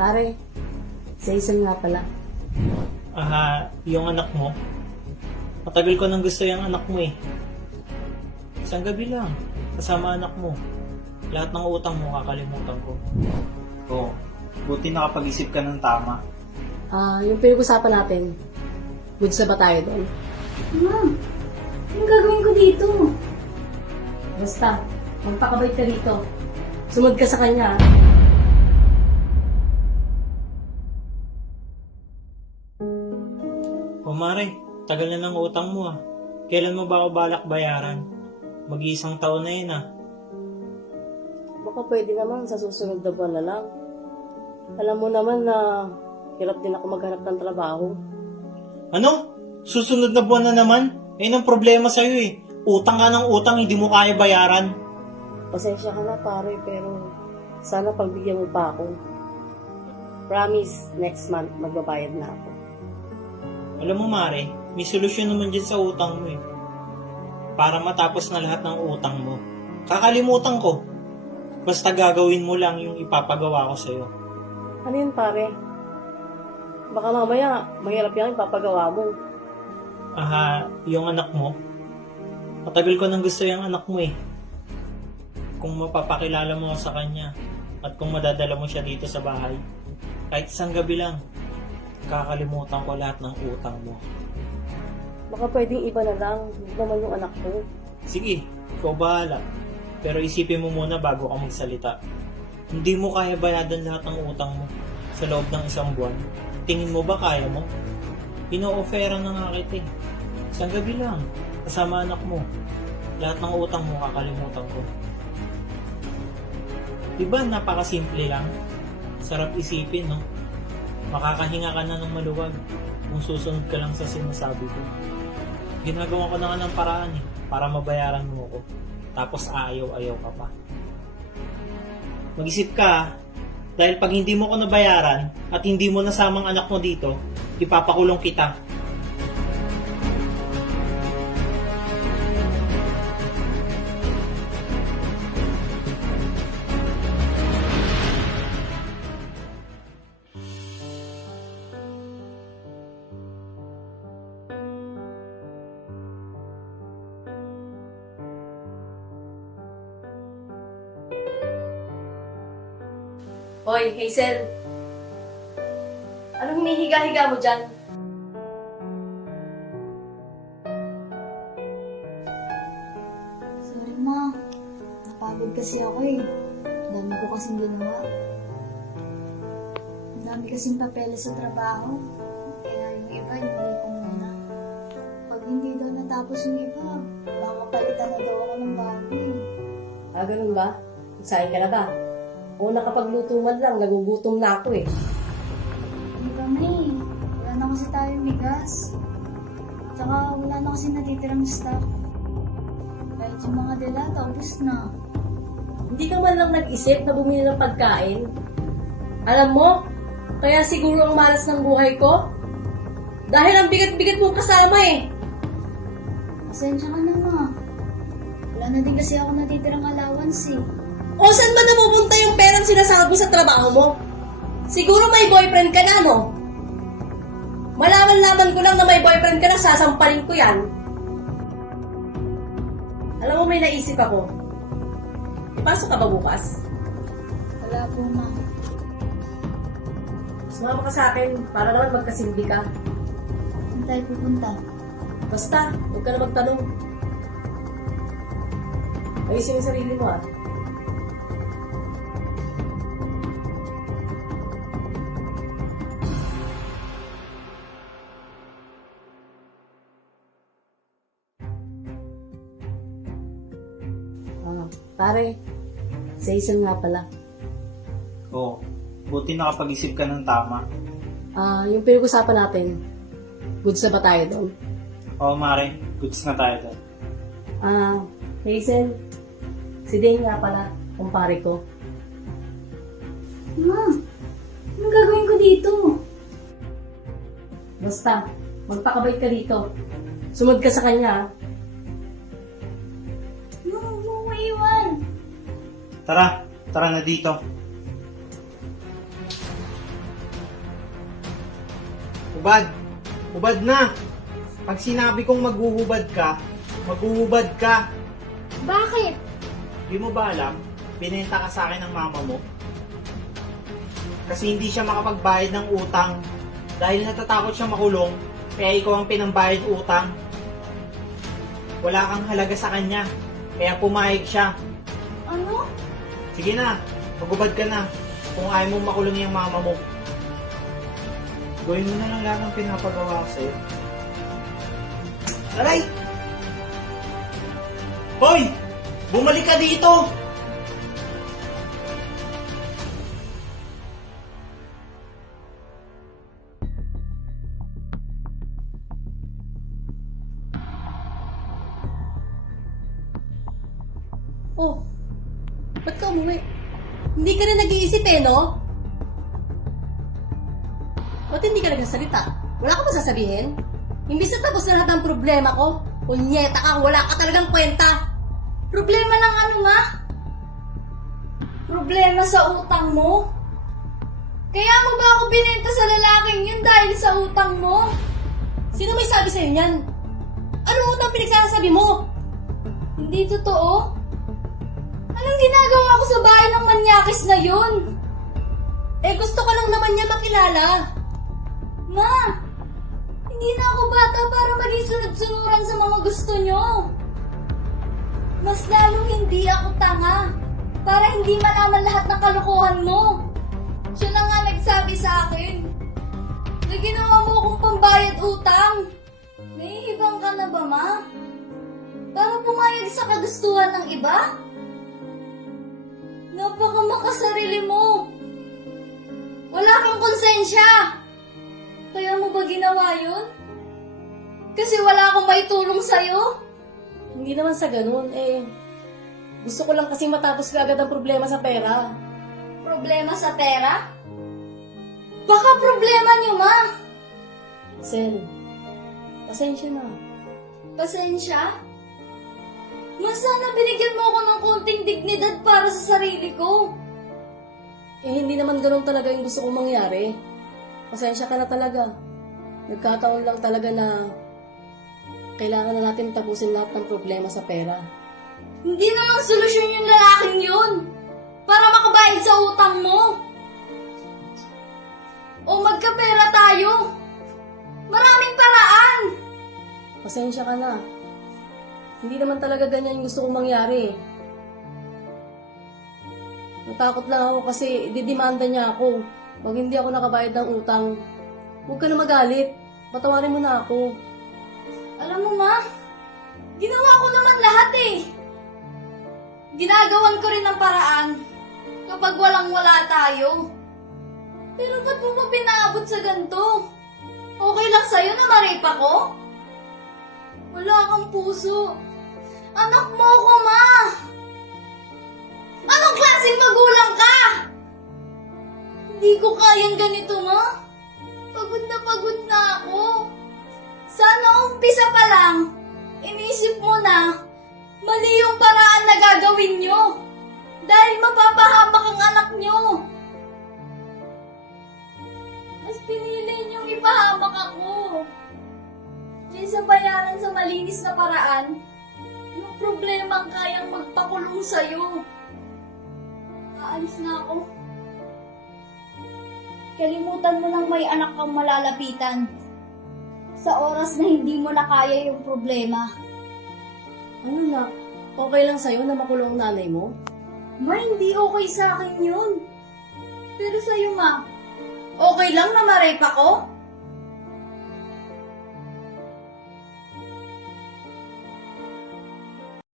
Pare, isa-isa nga pala. Yung anak mo. Matagal ko nang gusto yung anak mo eh. Isang gabi lang, kasama anak mo. Lahat ng utang mo kakalimutan ko. Oo, buti nakapag-isip ka ng tama. Yung pinag-usapan natin, goods na ba tayo doon? Ma'am, anong gagawin ko dito? Basta, magpakabait ka dito. Sumunod ka sa kanya. O Mare, tagal na ng utang mo ah. Kailan mo ba ako balak bayaran? Mag-iisang taon na yun ah. Baka pwede naman sa susunod na buwan na lang. Alam mo naman na hirap din ako maghanap ng trabaho. Ano? Susunod na buwan na naman? Ayun ang problema sa'yo eh. Utang ka ng utang, hindi mo kaya bayaran. Pasensya ka na pare, pero sana pagbigyan mo pa ako. Promise, next month magbabayad na ako. Alam mo Mare, may solusyon naman dyan sa utang mo eh. Para matapos na lahat ng utang mo. Kakalimutan ko. Basta gagawin mo lang yung ipapagawa ko sa'yo. Ano yun pare? Baka mamaya, mahirap yan ipapagawa mo. Yung anak mo. Matagal ko nang gusto yung anak mo eh. Kung mapapakilala mo sa kanya at kung madadala mo siya dito sa bahay, kahit isang gabi lang, kakalimutan ko lahat ng utang mo. Baka pwedeng iba na lang, hindi naman yung anak ko. Sige, ikaw bahala. Pero isipin mo muna bago ka magsalita. Hindi mo kaya bayadan lahat ng utang mo sa loob ng isang buwan. Tingin mo ba kaya mo? Ino-offera na nga kita eh. Isang gabi lang, kasama anak mo. Lahat ng utang mo kakalimutan ko. Diba napakasimple lang? Sarap isipin, no? Makakahinga ka na ng maluwag kung susunod ka lang sa sinasabi ko. Ginagawa ko na nga ng paraan eh, para mabayaran mo ko. Tapos ayaw-ayaw ka pa. Mag-isip ka ah, dahil pag hindi mo ko nabayaran at hindi mo nasamang anak mo dito, ipapakulong kita. Hoy, Hazel. Anong hinihiga-higa mo dyan? Sorry ma, napagod kasi ako eh. Dami ko kasing ginawa. Ang dami kasing papeles sa trabaho. Kaya yung iba, inuwi ko muna. Pag hindi daw natapos yung iba, baka palitan na daw ako ng bago eh. Ganun ba? Excited ka na ba? O nakapagluto man lang, nagugutom na ako eh. Hindi kami. Wala na kasi tayong bigas. Tsaka wala na kasi natitirang stock. Kahit yung mga delata, ubus na. Hindi ka man lang nag-isip na bumili ng pagkain. Alam mo, kaya siguro ang malas ng buhay ko. Dahil ang bigat-bigat mong kasama eh. Pasensya ka na ma. Wala na din kasi ako natitirang allowance eh. O saan ba napupunta yung perang sinasahod mo sa trabaho mo? Siguro may boyfriend ka na, no? Malaman-laman ko lang na may boyfriend ka na, sasampalin ko yan. Alam mo, may naisip ako. Ipasok ka ba bukas? Wala po ma. Sumama ka sa akin para naman magkasilbi ka. Saan tayo pupunta? Basta, huwag ka na magtanong. Ayusin yung sarili mo, ah. Pare, isa-isa nga pala. Oo, buti nakapag-isip ka ng tama. Yung pinag-usapan natin, goods na ba tayo doon? Oo Mare, goods na tayo doon. Hazel, si Dane nga pala, kumpare ko. Ma, anong gagawin ko dito? Basta, magpakabait ka dito. Sumunod ka sa kanya, ah. Ma, huwag mo maiwan. Tara na dito. Hubad! Hubad na! Pag sinabi kong maghuhubad ka, maghuhubad ka! Bakit? Di mo ba alam, binenta ka sa akin ng mama mo? Kasi hindi siya makapagbayad ng utang. Dahil natatakot siya makulong, kaya ikaw ang pinambayad utang. Wala kang halaga sa kanya, kaya pumayag siya. Ano? Sige na, maghubad ka na. Kung ayaw mong makulong yung mama mo. Gawin mo na lang lahat ng pinapagawa ko sa'yo. Aray! Hoy! Bumalik ka dito! Oh, ba't ka umuwi? Hindi ka na nag-iisip eh, no? Ba't hindi ka nagsasalita? Wala ka ba sasabihin? Imbis na tapos na lahat ng problema ko, punyeta ka, wala ka talagang kwenta. Problema ng ano nga? Problema sa utang mo? Kaya mo ba ako binenta sa lalaking yun dahil sa utang mo? Sino may sabi sa'yo yan? Ano utang pinagsasabi mo? Hindi totoo. Anong ginagawa ko sa bahay ng manyakis na yun? Eh gusto ko lang naman niya makilala. Ma! Hindi na ako bata para maging sunod-sunuran sa mga gusto nyo. Mas lalong hindi ako tanga para hindi malaman lahat ng kalokohan mo. Siya na nga nagsabi sa akin na ginawa mo akong pambayad utang. Nahihibang ka na ba, Ma? Para pumayag sa kagustuhan ng iba? Napakamakasarili mo. Wala kang konsensya. Kaya mo ba ginawa yun? Kasi wala akong maitulong sa'yo? Hindi naman sa ganun, eh. Gusto ko lang kasi matapos agad ang problema sa pera. Problema sa pera? Baka problema niyo, Ma. Sen, pasensya na. Pasensya? Mas sana binigyan mo ako ng konting dignidad para sa sarili ko. Eh, hindi naman ganun talaga yung gusto kong mangyari. Pasensya ka na talaga. Nagkataon lang talaga na kailangan na natin tapusin lahat ng problema sa pera. Hindi naman solusyon yung lalaking yun para makabayad sa utang mo. O magkapera tayo. Maraming paraan. Pasensya ka na. Hindi naman talaga ganyan yung gusto kong mangyari. Natakot lang ako kasi didimanda niya ako. Pag hindi ako nakabayad ng utang, huwag ka na magalit. Patawarin mo na ako. Alam mo, Ma, ginawa ko naman lahat eh. Ginagawan ko rin ang paraan kapag walang-wala tayo. Pero ba't mo pa pinaabot sa ganito? Okay lang sa'yo na ma-rape ako? Wala kang puso. Anak mo ko, Ma! Anong klaseng magulang ka? Hindi ko kayang ganito, Ma. Pagod na ako. Sana umpisa pa lang, inisip mo na mali yung paraan na gagawin nyo. Dahil mapapahamak ang anak nyo. Mas pinili nyong ipahamak ako. Kaysa bayaran sa malinis na paraan, yung problema ang kayang magpakulong sa'yo. Aalis na ako. Kalimutan mo nang may anak kang malalapitan. Sa oras na hindi mo na kaya yung problema. Ano na? Okay lang sa'yo na makulong ang nanay mo? Ma, hindi okay sa akin yun. Pero sa'yo, Ma, okay lang na ma-rape ako?